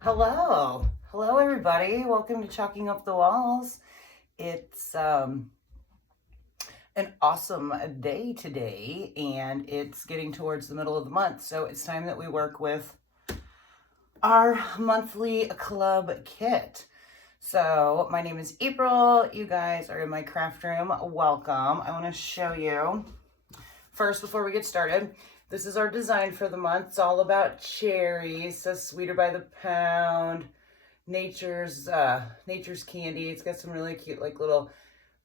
Hello everybody. Welcome to Chalking Up the Walls. It's an awesome day today, and it's getting towards the middle of the month, so it's time that we work with our monthly club kit. So my name is April. You guys are in my craft room. Welcome. I want to show you first, before we get started, this is our design for the month. It's all about cherries. So sweeter by the pound. Nature's candy. It's got some really cute like little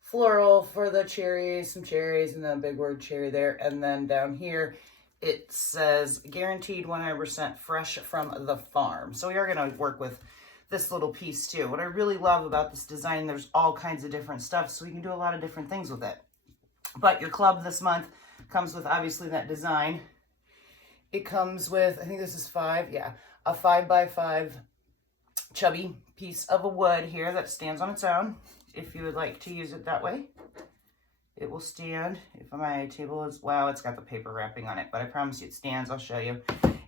floral for the cherries, some cherries, and then a big word cherry there. And then down here it says guaranteed 100% fresh from the farm. So we are going to work with this little piece too. What I really love about this design, there's all kinds of different stuff, so we can do a lot of different things with it. But your club this month comes with obviously that design. It comes with, I think this is 5, yeah, a 5x5 chubby piece of a wood here that stands on its own. If you would like to use it that way, it will stand. If my table is, wow, it's got the paper wrapping on it, but I promise you it stands. I'll show you.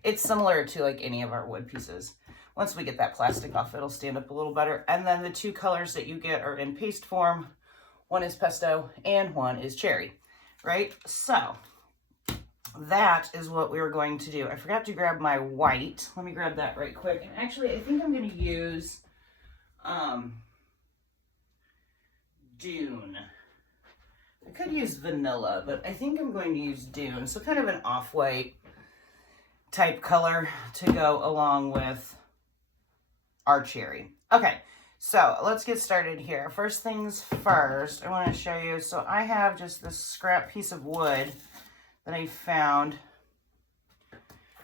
It's similar to like any of our wood pieces. Once we get that plastic off, it'll stand up a little better. And then the two colors that you get are in paste form. One is pesto and one is cherry, right? So that is what we were going to do. I forgot to grab my white. Let me grab that right quick. And actually, I think I'm going to use Dune. I could use vanilla, but I think I'm going to use Dune. So kind of an off-white type color to go along with our cherry. Okay, so let's get started here. First things first, I want to show you. So I have just this scrap piece of wood that I found,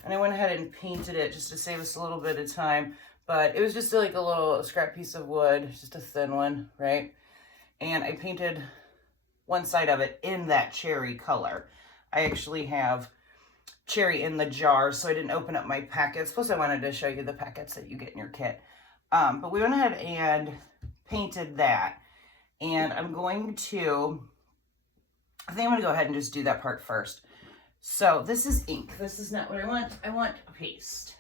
and I went ahead and painted it just to save us a little bit of time, but it was just like a little scrap piece of wood, just a thin one, right? And I painted one side of it in that cherry color. I actually have cherry in the jar, so I didn't open up my packets, plus I wanted to show you the packets that you get in your kit. But we went ahead and painted that, and I think I'm going to go ahead and just do that part first. So this is ink. This is not what I want. I want a paste.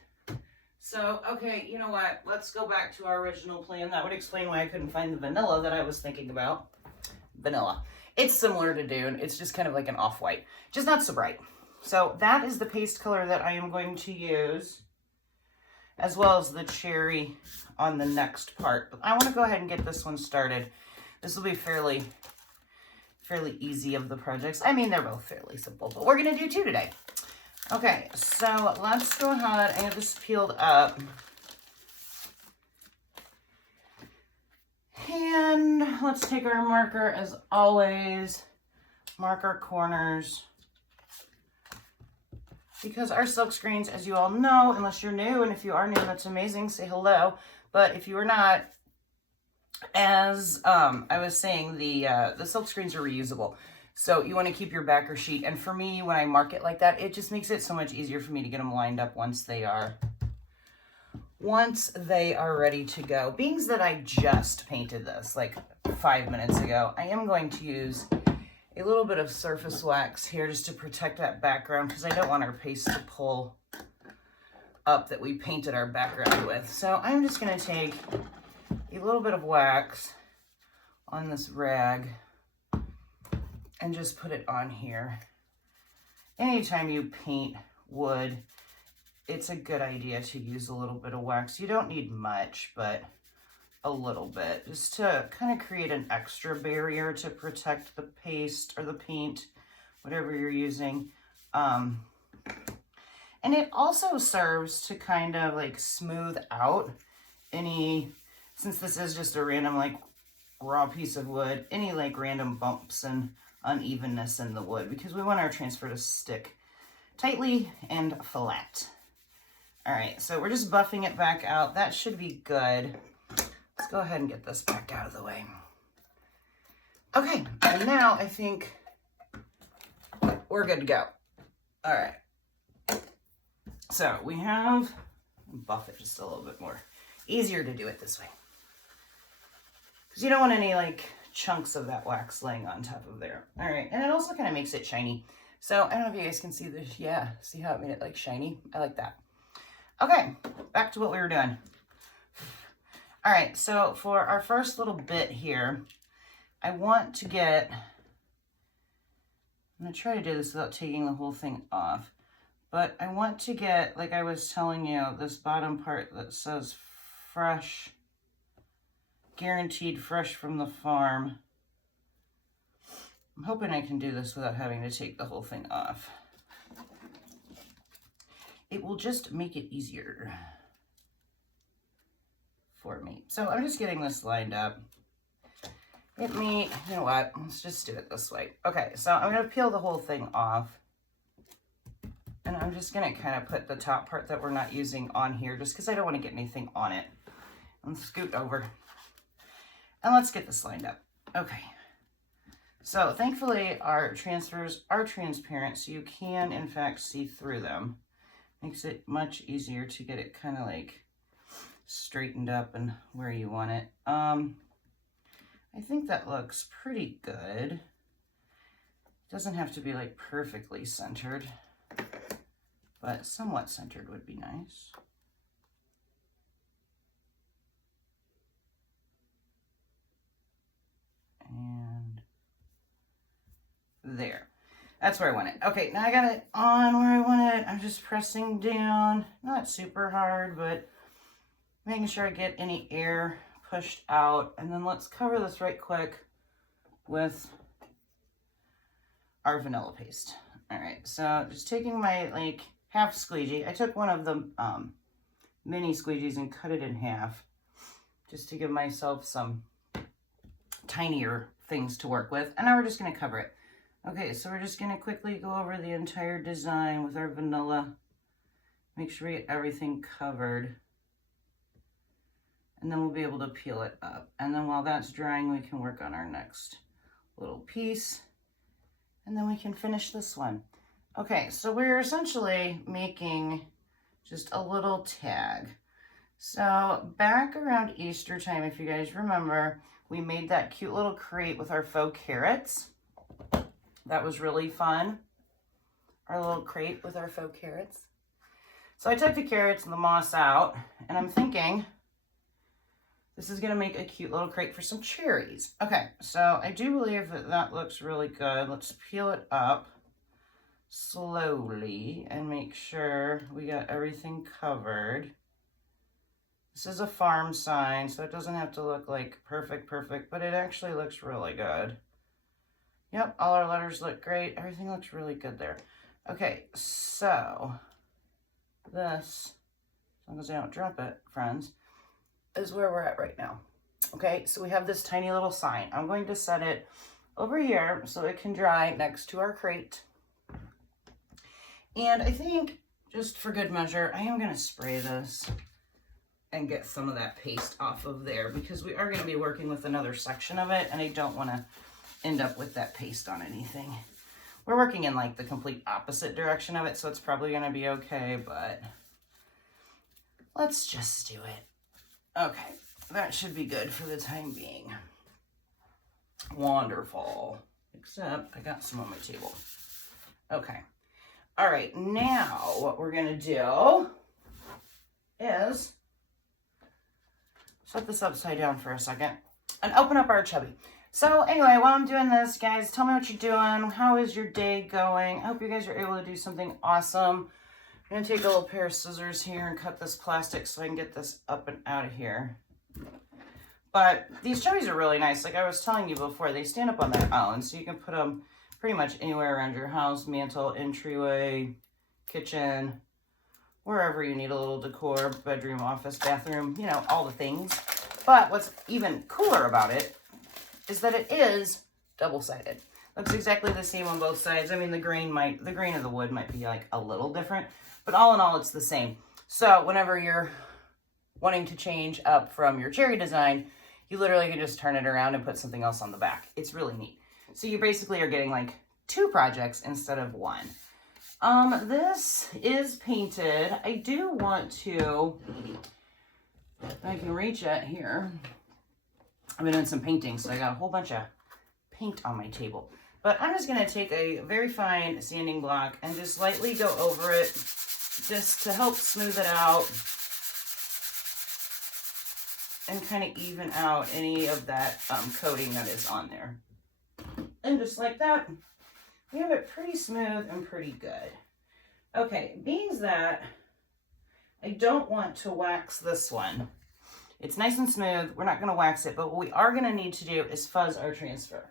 So, okay, you know what? Let's go back to our original plan. That would explain why I couldn't find the vanilla that I was thinking about. Vanilla. It's similar to Dune. It's just kind of like an off-white, just not so bright. So that is the paste color that I am going to use, as well as the cherry on the next part. But I want to go ahead and get this one started. This will be fairly easy of the projects. I mean, they're both fairly simple, but we're going to do 2 today. Okay, so let's go ahead. I have this peeled up. And let's take our marker, as always, mark our corners. Because our silk screens, as you all know, unless you're new, and if you are new, that's amazing, say hello. But if you are not, as I was saying, the silk screens are reusable. So you want to keep your backer sheet. And for me, when I mark it like that, it just makes it so much easier for me to get them lined up once they are ready to go. Being that I just painted this like 5 minutes ago, I am going to use a little bit of surface wax here just to protect that background, because I don't want our paste to pull up that we painted our background with. So I'm just going to take a little bit of wax on this rag and just put it on here. Anytime you paint wood, it's a good idea to use a little bit of wax. You don't need much, but a little bit, just to kind of create an extra barrier to protect the paste or the paint, whatever you're using. And it also serves to kind of like smooth out any, since this is just a random like raw piece of wood, any like random bumps and unevenness in the wood, because we want our transfer to stick tightly and flat. All right, so we're just buffing it back out. That should be good. Let's go ahead and get this back out of the way. Okay, and now I think we're good to go. All right. So we have, buff it just a little bit more. Easier to do it this way, because you don't want any like chunks of that wax laying on top of there. All right, and it also kind of makes it shiny. So I don't know if you guys can see this. Yeah, see how it made it like shiny? I like that. Okay, back to what we were doing. All right, so for our first little bit here, I want to get, I'm gonna try to do this without taking the whole thing off, but I want to get, like I was telling you, this bottom part that says fresh, guaranteed fresh from the farm. I'm hoping I can do this without having to take the whole thing off. It will just make it easier for me. So I'm just getting this lined up. You know what, let's just do it this way. Okay, so I'm gonna peel the whole thing off. And I'm just gonna kind of put the top part that we're not using on here just because I don't want to get anything on it. And scoot over. And let's get this lined up. Okay. So thankfully our transfers are transparent, so you can in fact see through them. Makes it much easier to get it kind of like straightened up and where you want it. I think that looks pretty good. Doesn't have to be like perfectly centered, but somewhat centered would be nice. And there. That's where I want it. Okay, now I got it on where I want it. I'm just pressing down. Not super hard, but making sure I get any air pushed out. And then let's cover this right quick with our vanilla paste. All right, so just taking my like half squeegee. I took one of the mini squeegees and cut it in half just to give myself some tinier things to work with. And now we're just gonna cover it. Okay, so we're just gonna quickly go over the entire design with our vanilla. Make sure we get everything covered. And then we'll be able to peel it up. And then while that's drying, we can work on our next little piece. And then we can finish this one. Okay, so we're essentially making just a little tag. So back around Easter time, if you guys remember, we made that cute little crate with our faux carrots. That was really fun. Our little crate with our faux carrots. So I took the carrots and the moss out, and I'm thinking this is gonna make a cute little crate for some cherries. Okay, so I do believe that that looks really good. Let's peel it up slowly and make sure we got everything covered. This is a farm sign, so it doesn't have to look like perfect, but it actually looks really good. Yep, all our letters look great. Everything looks really good there. Okay, so this, as long as I don't drop it, friends, is where we're at right now. Okay, so we have this tiny little sign. I'm going to set it over here so it can dry next to our crate. And I think, just for good measure, I am going to spray this and get some of that paste off of there because we are going to be working with another section of it, and I don't want to end up with that paste on anything. We're working in like the complete opposite direction of it, so it's probably going to be okay, but let's just do it. Okay, that should be good for the time being. Wonderful. Except I got some on my table. Okay. All right, now what we're going to do is set this upside down for a second and open up our chubby. So anyway, while I'm doing this, guys, tell me what you're doing. How is your day going? I hope you guys are able to do something awesome. I'm going to take a little pair of scissors here and cut this plastic so I can get this up and out of here. But these chubbies are really nice. Like I was telling you before, they stand up on their own, so you can put them pretty much anywhere around your house, mantle, entryway, kitchen, wherever you need a little decor, bedroom, office, bathroom, you know, all the things. But what's even cooler about it is that it is double-sided. Looks exactly the same on both sides. I mean, the grain of the wood might be like a little different, but all in all, it's the same. So whenever you're wanting to change up from your cherry design, you literally can just turn it around and put something else on the back. It's really neat. So you basically are getting like 2 projects instead of 1. This is painted. I do want to, if I can reach it here, I've been doing some painting, so I got a whole bunch of paint on my table. But I'm just going to take a very fine sanding block and just lightly go over it just to help smooth it out. and kind of even out any of that coating that is on there. And just like that, we have it pretty smooth and pretty good. Okay, being that I don't want to wax this one, it's nice and smooth. We're not going to wax it, but what we are going to need to do is fuzz our transfer.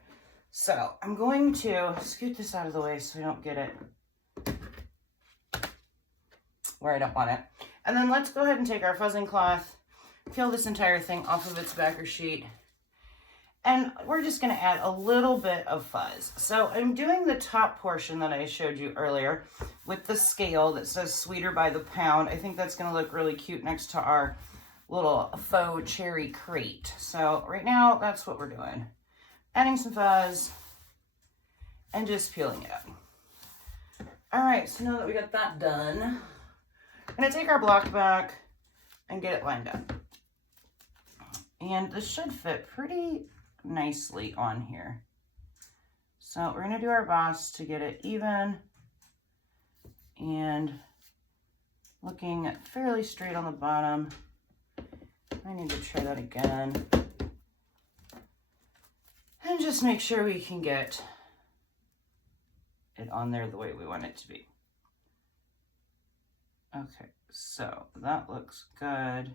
So I'm going to scoot this out of the way so we don't get it where I don't want it. And then let's go ahead and take our fuzzing cloth, peel this entire thing off of its backer sheet, and we're just going to add a little bit of fuzz. So I'm doing the top portion that I showed you earlier with the scale that says sweeter by the pound. I think that's going to look really cute next to our little faux cherry crate. So right now, that's what we're doing. Adding some fuzz and just peeling it up. All right, so now that we got that done, I'm going to take our block back and get it lined up. And this should fit pretty nicely on here. So we're going to do our boss to get it even and looking fairly straight on the bottom. I need to try that again. And just make sure we can get it on there the way we want it to be. Okay, so that looks good.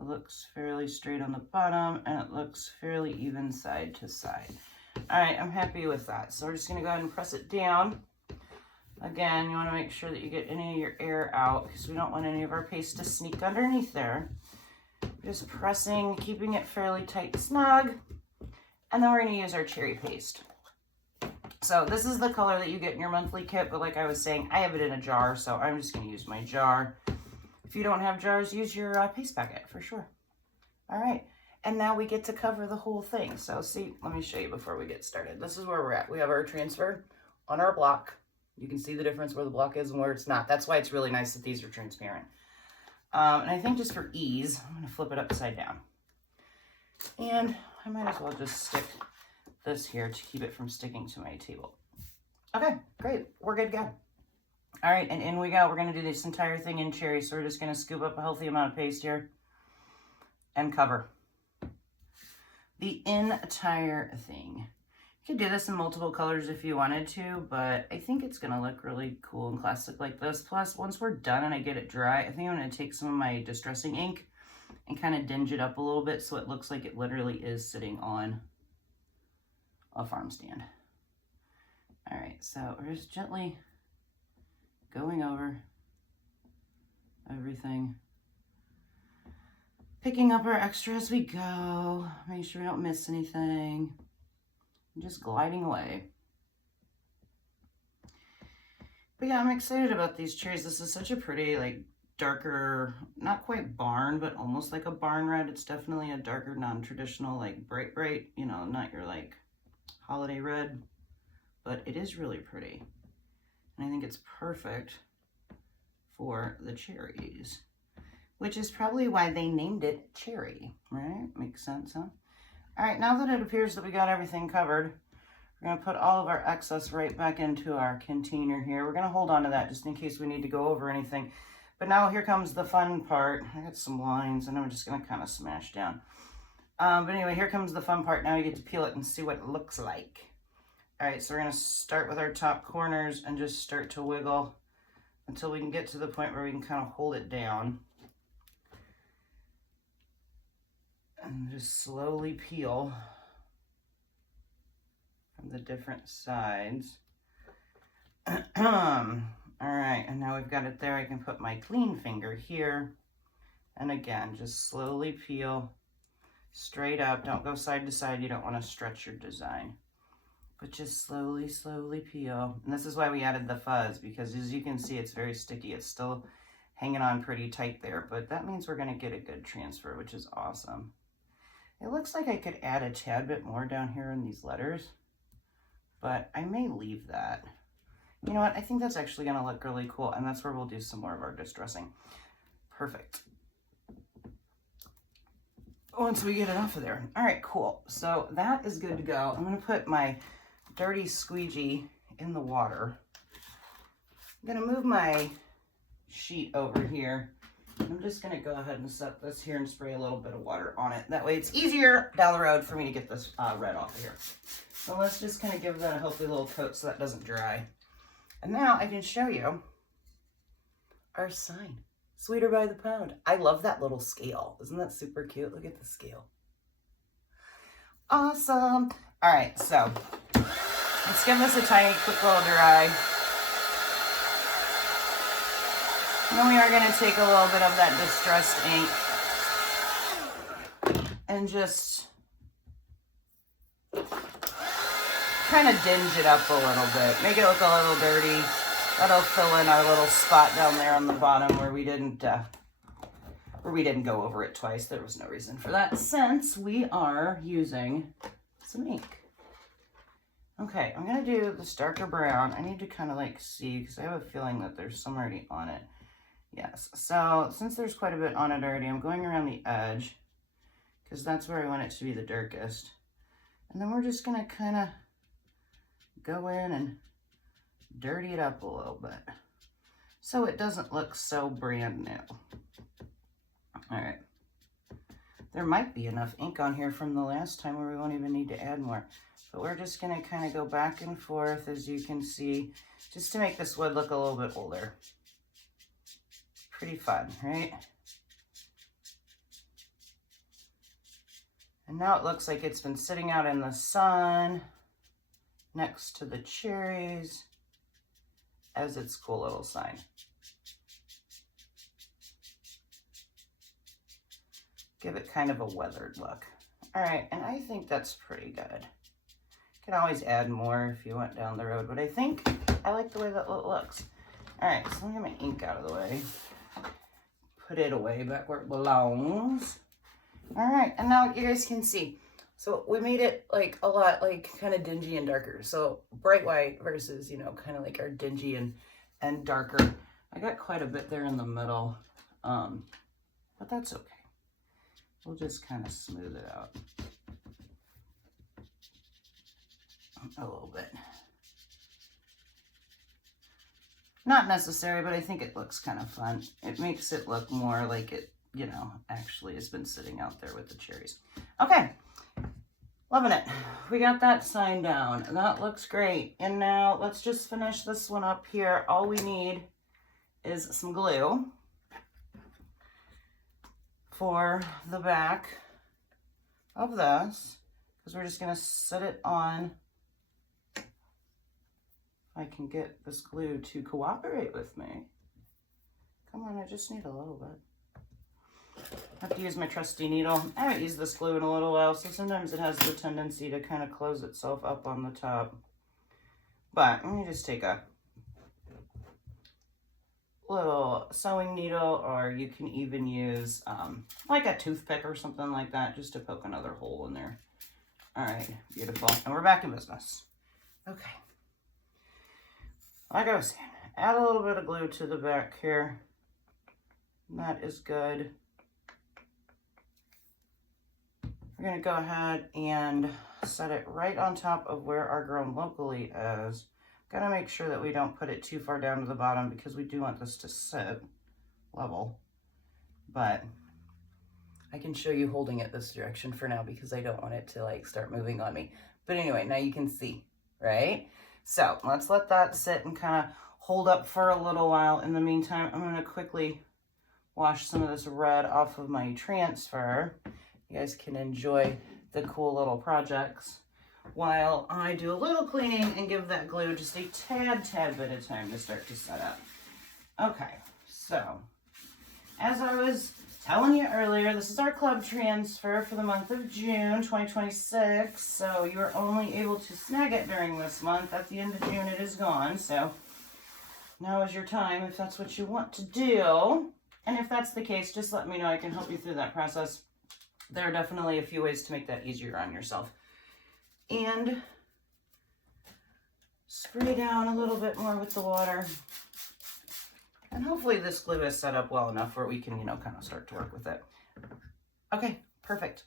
It looks fairly straight on the bottom, and it looks fairly even side to side. All right, I'm happy with that. So we're just gonna go ahead and press it down. Again, you wanna make sure that you get any of your air out because we don't want any of our paste to sneak underneath there. Just pressing, keeping it fairly tight and snug. And then we're gonna use our cherry paste. So this is the color that you get in your monthly kit, but like I was saying, I have it in a jar, so I'm just gonna use my jar. If you don't have jars, use your paste packet for sure. All right, and now we get to cover the whole thing. So see, let me show you before we get started. This is where we're at. We have our transfer on our block. You can see the difference where the block is and where it's not. That's why it's really nice that these are transparent. And I think just for ease, I'm gonna flip it upside down. And I might as well just stick this here to keep it from sticking to my table. Okay, great, we're good to go. All right, and in we go. We're gonna do this entire thing in cherry, so we're just gonna scoop up a healthy amount of paste here and cover the entire thing. You could do this in multiple colors if you wanted to, but I think it's gonna look really cool and classic like this. Plus, once we're done and I get it dry, I think I'm gonna take some of my distressing ink and kind of dinge it up a little bit so it looks like it literally is sitting on a farm stand. All right, so we're just gently going over everything, picking up our extra as we go, make sure we don't miss anything, and just gliding away. But yeah, I'm excited about these cherries. This is such a pretty, like, darker, not quite barn, but almost like a barn red. It's definitely a darker, non-traditional, like bright, you know, not your like holiday red, but it is really pretty. And I think it's perfect for the cherries, which is probably why they named it cherry, right? Makes sense, huh? All right, now that it appears that we got everything covered, we're gonna put all of our excess right back into our container here. We're gonna hold on to that just in case we need to go over anything. But now here comes the fun part. I got some lines and I'm just gonna kind of smash down. But anyway, here comes the fun part. Now you get to peel it and see what it looks like. All right, so we're gonna start with our top corners and just start to wiggle until we can get to the point where we can kind of hold it down. And just slowly peel from the different sides. All right, and now we've got it there. I can put my clean finger here. And again, just slowly peel straight up. Don't go side to side. You don't want to stretch your design. But just slowly, slowly peel. And this is why we added the fuzz, because as you can see, it's very sticky. It's still hanging on pretty tight there, but that means we're gonna get a good transfer, which is awesome. It looks like I could add a tad bit more down here in these letters, but I may leave that. You know what? I think that's actually gonna look really cool, and that's where we'll do some more of our distressing. Perfect. Once we get it off of there. All right, cool. So that is good to go. I'm gonna put my dirty squeegee in the water. I'm gonna move my sheet over here I'm just going to go ahead and set this here and spray a little bit of water on it. That way it's easier down the road for me to get this red off of here. So let's just kind of give that a healthy little coat so that doesn't dry. And now I can show you our sign. Sweeter by the pound. I love that little scale. Isn't that super cute? Look at the scale. Awesome. All right, so let's give this a tiny, quick little dry. And then we are going to take a little bit of that distressed ink and just kind of dinge it up a little bit. Make it look a little dirty. That'll fill in our little spot down there on the bottom where we didn't go over it twice. There was no reason for that since we are using some ink. Okay, I'm going to do this darker brown. I need to kind of like see because I have a feeling that there's some already on it. Yes, so since there's quite a bit on it already, I'm going around the edge because that's where I want it to be the darkest. And then we're just going to kind of go in and dirty it up a little bit so it doesn't look so brand new. All right. There might be enough ink on here from the last time where we won't even need to add more. But we're just going to kind of go back and forth, as you can see, just to make this wood look a little bit older. Pretty fun, right? And now it looks like it's been sitting out in the sun next to the cherries as its cool little sign. Give it kind of a weathered look. All right, and I think that's pretty good. You can always add more if you want down the road, but I think I like the way that looks. All right, so let me get my ink out of the way. Put it away back where it belongs. All right, and now you guys can see. So we made it like a lot like kind of dingy and darker. So bright white versus, you know, kind of like our dingy and darker. I got quite a bit there in the middle, but that's okay. We'll just kind of smooth it out a little bit. Not necessary, but I think it looks kind of fun. It makes it look more like it, you know, actually has been sitting out there with the cherries. Okay, loving it. We got that sign down. That looks great. And now let's just finish this one up here. All we need is some glue for the back of this, because we're just going to set it on. I can get this glue to cooperate with me. Come on, I just need a little bit. I have to use my trusty needle. I haven't used this glue in a little while, so sometimes it has the tendency to kind of close itself up on the top. But let me just take a little sewing needle, or you can even use like a toothpick or something like that, just to poke another hole in there. All right, beautiful. And we're back in business. Okay. Like I was saying, add a little bit of glue to the back here. That is good. We're going to go ahead and set it right on top of where our grown locally is. Got to make sure that we don't put it too far down to the bottom because we do want this to sit level. But I can show you holding it this direction for now because I don't want it to like start moving on me. But anyway, now you can see, right? So let's let that sit and kind of hold up for a little while. In the meantime, I'm going to quickly wash some of this red off of my transfer. You guys can enjoy the cool little projects while I do a little cleaning and give that glue just a tad bit of time to start to set up. Okay, so as I was telling you earlier, this is our club transfer for the month of June 2026. So you are only able to snag it during this month. At the end of June, it is gone. So now is your time if that's what you want to do. And if that's the case, just let me know. I can help you through that process. There are definitely a few ways to make that easier on yourself. And spray down a little bit more with the water. And hopefully this glue is set up well enough where we can, you know, kind of start to work with it. Okay, perfect.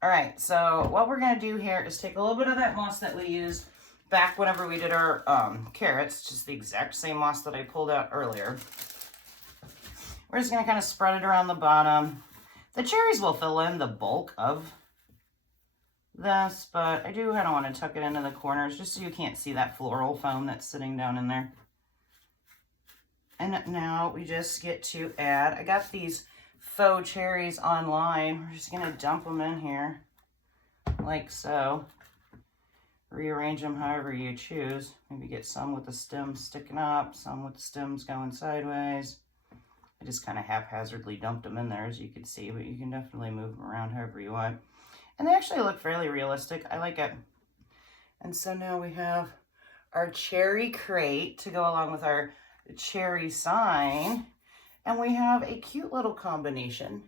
All right, so what we're going to do here is take a little bit of that moss that we used back whenever we did our carrots, just the exact same moss that I pulled out earlier. We're just gonna kind of spread it around the bottom. The cherries will fill in the bulk of this, but I do kind of want to tuck it into the corners just so you can't see that floral foam that's sitting down in there. And now we just get to add, I got these faux cherries online. We're just going to dump them in here like so. Rearrange them however you choose. Maybe get some with the stems sticking up, some with the stems going sideways. I just kind of haphazardly dumped them in there, as you can see, but you can definitely move them around however you want. And they actually look fairly realistic. I like it. And so now we have our cherry crate to go along with our cherry sign. And we have a cute little combination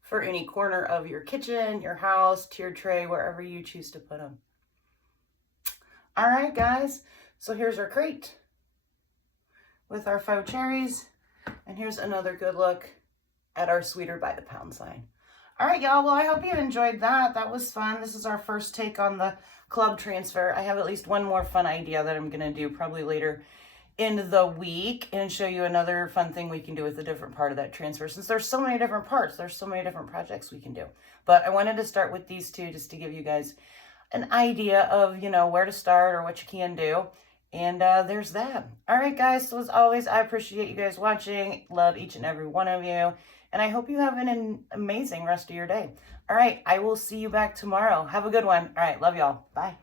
for any corner of your kitchen, your house, tier tray, wherever you choose to put them. All right, guys. So here's our crate with our faux cherries. And here's another good look at our Sweeter by the Pound sign. All right, y'all. Well, I hope you enjoyed that. That was fun. This is our first take on the club transfer. I have at least one more fun idea that I'm going to do probably later in the week and show you another fun thing we can do with a different part of that transfer. Since there's so many different parts, there's so many different projects we can do. But I wanted to start with these two just to give you guys an idea of, you know, where to start or what you can do. And there's that. All right, guys. So as always, I appreciate you guys watching. Love each and every one of you. And I hope you have an amazing rest of your day. All right, I will see you back tomorrow. Have a good one. All right, love y'all. Bye.